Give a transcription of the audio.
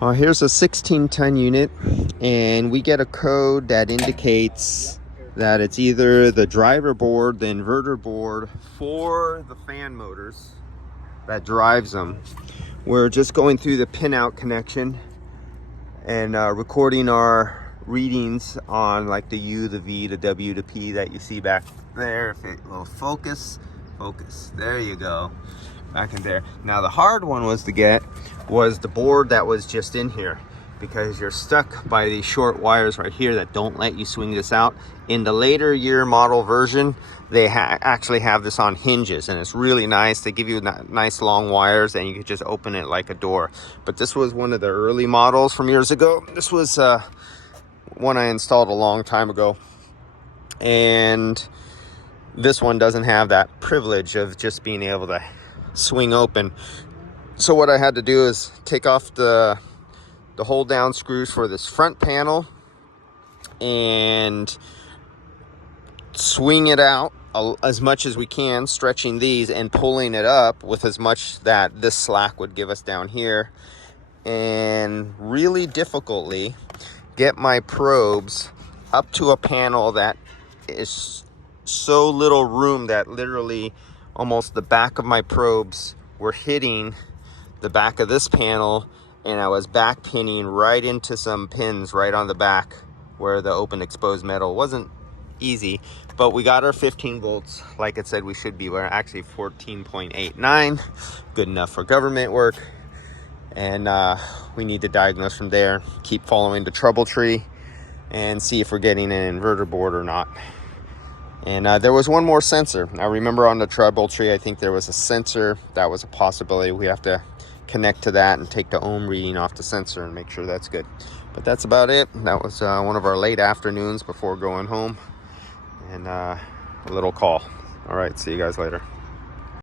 Here's a 16-ton unit, and we get a code that indicates that it's either the driver board, the inverter board for the fan motors that drives them. We're just going through the pinout connection and recording our readings on like the U, the V, the W, the P that you see back there. If it will focus, there you go, back in there. Now the hard one was to get was the board that was just in here, because you're stuck by these short wires right here that don't let you swing this out. In the later year model version, they actually have this on hinges, and it's really nice. They give you nice long wires, and you can just open it like a door. But this was one of the early models from years ago. This was one I installed a long time ago, and this one doesn't have that privilege of just being able to swing open. So what I had to do is take off the hold down screws for this front panel and swing it out as much as we can, stretching these and pulling it up with as much that this slack would give us down here, and really difficultly get my probes up to a panel that is so little room that literally almost the back of my probes were hitting the back of this panel, and I was back pinning right into some pins right on the back where the open exposed metal. Wasn't easy, but we got our 15 volts like it said we should be. We're actually 14.89, good enough for government work, and we need to diagnose from there, keep following the trouble tree and see if we're getting an inverter board or not. And there was one more sensor. I remember on the trouble tree, I think there was a sensor that was a possibility. We have to connect to that and take the ohm reading off the sensor and make sure that's good. But that's about it. That was one of our late afternoons before going home, and a little call. All right, see you guys later.